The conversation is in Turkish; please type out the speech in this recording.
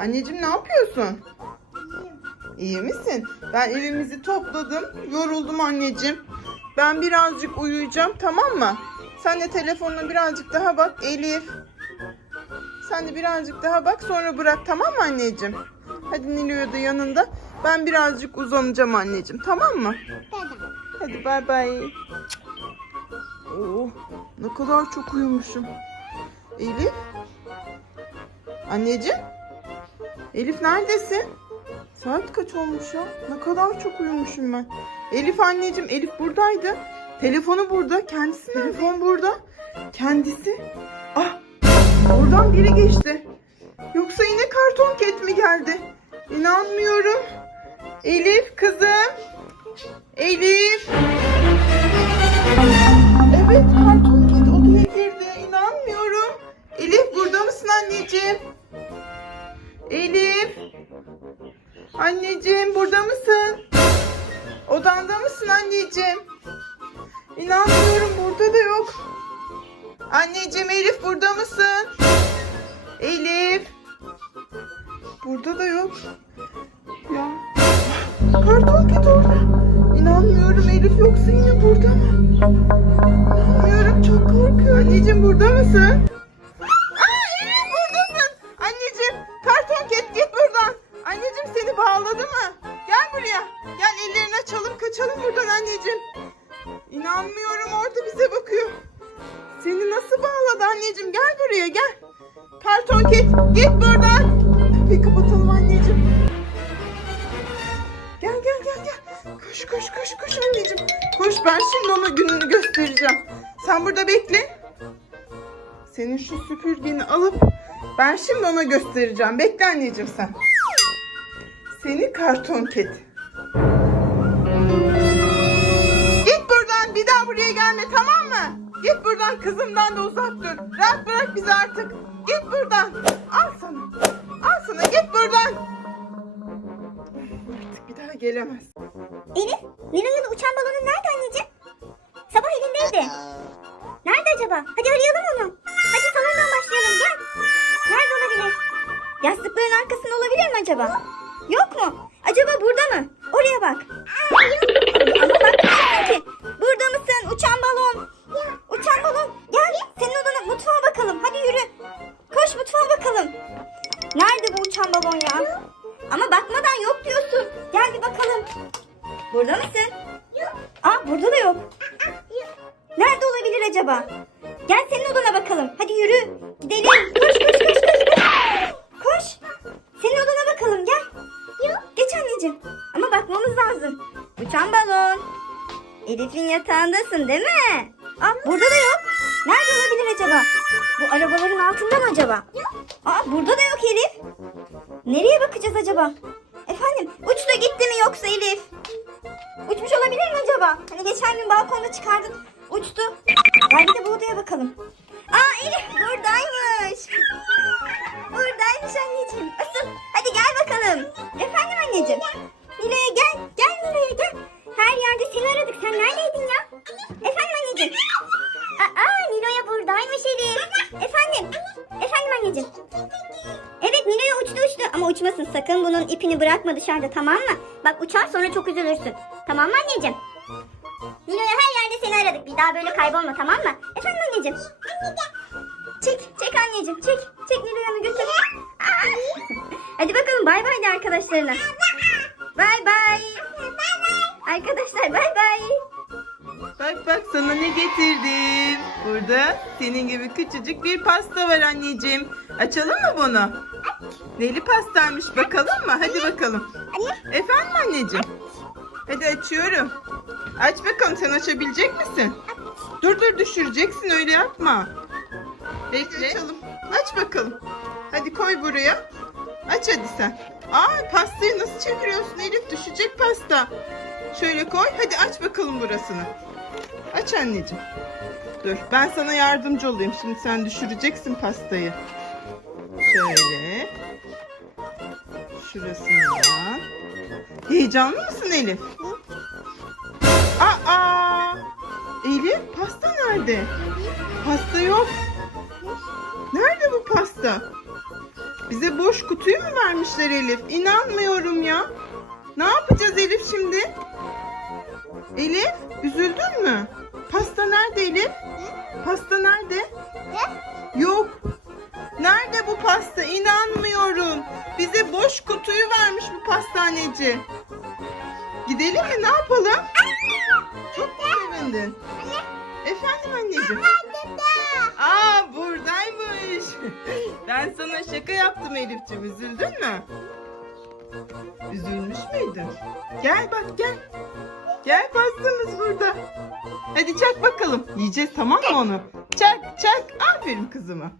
Anneciğim ne yapıyorsun? İyi misin? Ben evimizi topladım. Yoruldum anneciğim. Ben birazcık uyuyacağım tamam mı? Sen de telefonuna birazcık daha bak Elif. Sen de birazcık daha bak sonra bırak tamam mı anneciğim? Hadi Nilo'ya da yanında. Ben birazcık uzanacağım anneciğim tamam mı? Hadi bay bay. Oo, ne kadar çok uyumuşum. Elif? Anneciğim? Elif neredesin? Saat kaç olmuş ya? Ne kadar çok uyumuşum ben. Elif anneciğim, Elif buradaydı. Telefonu burada, kendisi Telefon burada. Kendisi. Ah, oradan biri geçti. Yoksa yine karton ket mi geldi? İnanmıyorum. Elif kızım. Elif. Mısın anneciğim? İnanmıyorum burada da yok. Anneciğim Elif burada mısın? Elif. Burada da yok. Ya. Karton ket orada. İnanmıyorum Elif yoksa yine burada mı? İnanmıyorum çok korkuyorum. Anneciğim burada mısın? Anneciğim. İnanmıyorum orada bize bakıyor. Seni nasıl bağladı anneciğim? Gel buraya gel. Karton ket git buradan. Kapıyı kapatalım anneciğim. Gel gel gel gel. Koş koş koş koş anneciğim. Koş ben şimdi ona gününü göstereceğim. Sen burada bekle. Senin şu süpürgeni alıp ben şimdi ona göstereceğim. Bekle anneciğim sen. Seni karton ket. Gelme tamam mı? Git buradan kızımdan da uzak dur. Rahat bırak bizi artık. Git buradan. Al sana. Al sana git buradan. Artık bir daha gelemez. Elif, Nilo'nun uçan balonu nerede anneciğim? Sabah elindeydi. Nerede acaba? Hadi arayalım onu. Hadi salondan başlayalım gel. Nerede olabilir? Yastıkların arkasında olabilir mi acaba? Yok mu? Acaba burada mı? Oraya bak. Ama ki. Burada mısın? Uçan balon. Uçan balon. Gel. Senin odana mutfağa bakalım. Hadi yürü. Koş mutfağa bakalım. Nerede bu uçan balon ya? Ama bakmadan yok diyorsun. Gel bir bakalım. Burada mısın? Yok. Aa burada da yok. Nerede olabilir acaba? Gel senin odana bakalım. Hadi yürü. Gidelim. Koş koş koş koş koş. Koş. Senin odana bakalım gel. Yok. Geç anneciğim. Ama bakmamız lazım. Uçan balon. Elif'in yatağındasın değil mi? Aa burada da yok. Nerede olabilir acaba? Bu arabaların altında mı acaba? Aa burada da yok Elif. Nereye bakacağız acaba? Efendim uçtu gitti mi yoksa Elif? Uçmuş olabilir mi acaba? Hani geçen gün balkonda çıkardın uçtu. Uçtu ama uçmasın sakın bunun ipini bırakma dışarıda tamam mı? Bak uçar sonra çok üzülürsün. Tamam mı anneciğim? Nilo'ya her yerde seni aradık. Bir daha böyle kaybolma tamam mı? Efendim anneciğim. Çek, çek anneciğim çek. Çek Nilo'ya götür. Hadi bakalım bay bay de arkadaşlarına. Bay bay. Arkadaşlar bay bay. Bak bak sana ne getirdim. Burada senin gibi küçücük bir pasta var anneciğim. Açalım mı bunu? Neli pastaymış bakalım mı? Hadi bakalım. Anne. Efendim anneciğim? Hadi açıyorum. Aç bakalım sen açabilecek misin? Dur dur düşüreceksin öyle yapma. Bekle. Açalım. Aç bakalım. Hadi koy buraya. Aç hadi sen. Aa pastayı nasıl çeviriyorsun Elif? Düşecek pasta. Şöyle koy. Hadi aç bakalım burasını. Aç anneciğim. Dur ben sana yardımcı olayım. Şimdi sen düşüreceksin pastayı. Şöyle. Şurasından. Heyecanlı mısın Elif? Aa! Elif pasta nerede? Pasta yok. Nerede bu pasta? Bize boş kutuyu mu vermişler Elif? İnanmıyorum ya. Ne yapacağız Elif şimdi? Elif, üzüldün mü? Pasta nerede Elif? Pasta nerede? Nerede bu pasta? İnanmıyorum. Bize boş kutuyu vermiş bu pastaneci. Gidelim mi? Ne yapalım? Çok mu sevindin? Efendim anneciğim. Aa buradaymış. Ben sana şaka yaptım Elif'ciğim. Üzüldün mü? Üzülmüş müydün? Gel bak gel. Gel pastamız burada. Hadi çak bakalım. Yiyeceğiz tamam mı onu? Çak çak. Aferin kızıma.